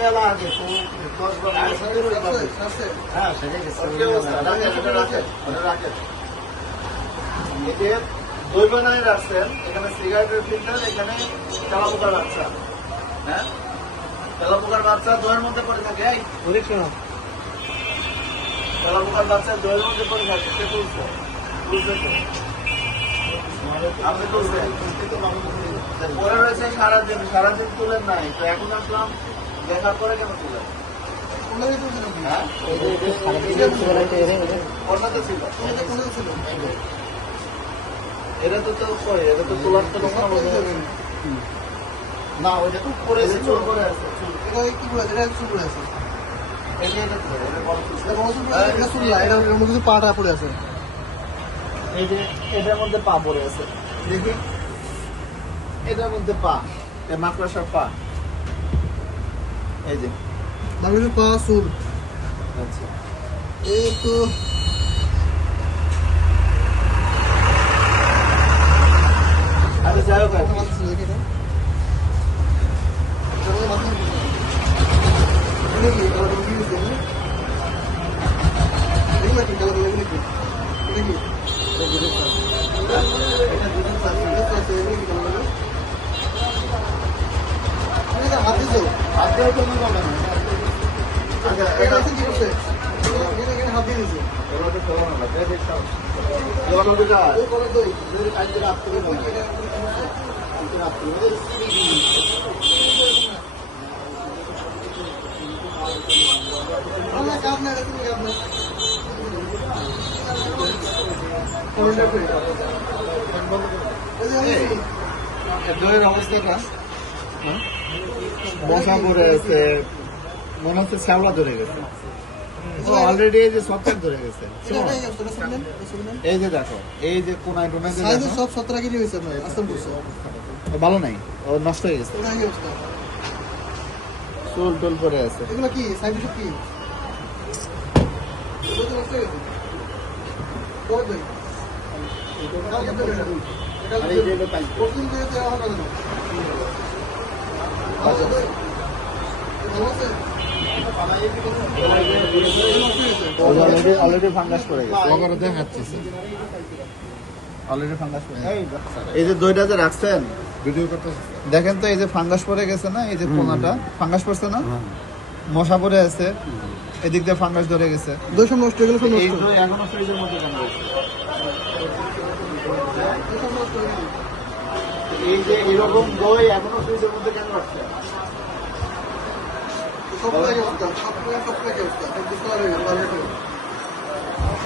মেলা আগে 10 হ্যাঁ সেটা দই বানায় রাখছেন, এখানে সিগারেটের ফিল্টার, এখানে তেলাপোকার বাচ্চা। হ্যাঁ, তেলাপোকার বাচ্চা দইয়ের মধ্যে পড়ে থাকে। তেলাপোকার বাচ্চা দইয়ের মধ্যে পড়ে থাকে। সে তুলছে, তুলছে তো আপনি তুলছেন, পরে রয়েছে সারাদিন তুলেন নাই, তো এখন আসলাম দেখার পরে কেন তুলেন? হ্যাঁ ছিল এটা তো করে, এটা তো তোলার তো না, ওইটা তো পড়েছে, চুল করে আছে। কি করে আছে? পাটা পড়ে আছে, এই যে এটার মধ্যে পা পড়ে আছে, দেখি এটার মধ্যে পা, মাকড়সার পা, এই যে পা চুল। আচ্ছা, এই তো আচ্ছা, যাই হোক দইয়ের অবস্থাটা মশা পড়ে আছে, মনে হচ্ছে শ্যাওলা ধরে গেছে, অলরেডি এই যে সফটওয়্যার ধরে গেছে। এই যে দেখো, এই যে কোনায় টোনায় সব 17 কেজি হয়েছে, ভালো নাই, ও নষ্ট হয়ে গেছে, চুল টুল পরে আছে। এগুলো কি সাইন্টিফিক কি? অলরেডি ফাঙ্গাস পড়ে গেছে, অলরেডি ফাঙ্গাস পড়ে গেছে। এই যে দইটা যে রাখছেন দেখেন তো, এই যে ফাঙ্গাস পড়ে গেছে না, এই যে কোনাটা ফাঙ্গাস পড়ছে না, মশা পড়ে আছে, এদিক দিয়ে ফাঙ্গাস ধরে গেছে। দই সব নষ্ট হয়ে গেল। এই দই এখনো ফ্রিজের মধ্যে কেন রয়েছে? এই যে এরকম দই এখনো ফ্রিজের মধ্যে কেন রাখছে?